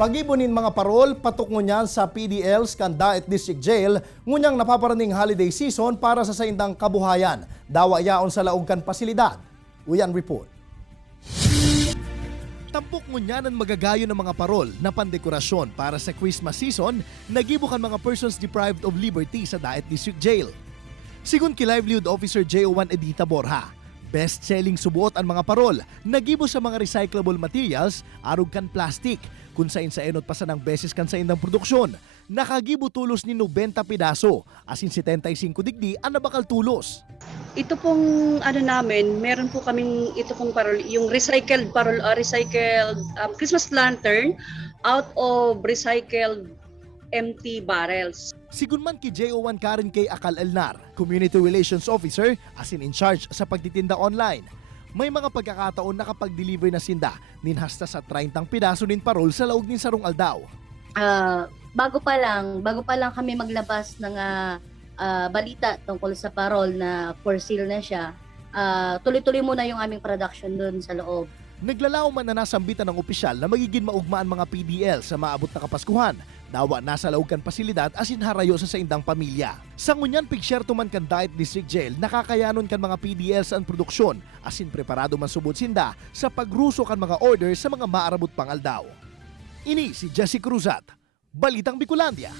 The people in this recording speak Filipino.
Pagibunin mga parol, patok ngunyan sa PDLs kan Daet District Jail, ngunyang napaparaning holiday season para sa saindang kabuhayan. Dawa yaon sa laog kan pasilidad. Uyan report. Tampok ngunyanan magagayo ng mga parol na pandekorasyon para sa Christmas season, nagibukan mga persons deprived of liberty sa Daet District Jail. Sigun kay Livelihood Officer JO1 Edita Borja, best-selling subuot ang mga parol, nagibo sa mga recyclable materials, arog kan plastic, kung sain sa enot pa sa ng beses kan sa indang produksyon. Nakagibo tulos ni 90 pidaso, asin 75 digdi ang nabakal tulos. Ito pong meron po kaming ito pong parol, yung recycled parol, recycled Christmas lantern out of recycled empty barrels. Sigun man ki JO1 Karen K. Akal Elnar, Community Relations Officer, asin in charge sa pagtitinda online. May mga pagkakataon na kapag deliver na sinda, ninhasta sa 30 pidaso nin parol sa laog nin sarong aldaw. Bago pa lang kami maglabas ng balita tungkol sa parol na for sale na siya, tuloy-tuloy muna yung aming production doon sa loob. Naglalaw man na nasambitan ng opisyal na magiging maugmaan mga PDL sa maabot na Kapaskuhan. Dawa nasa laog kan pasilidad asin harayo sa saindang pamilya. Sa ngunyan pigsyerto man kan Daet District Jail, nakakayanon kan mga PDL sa produksyon asin preparado man subot sinda sa pagruso kan mga order sa mga maarabot pang aldaw. Ini si Jesse Cruzat, Balitang Bicolandia.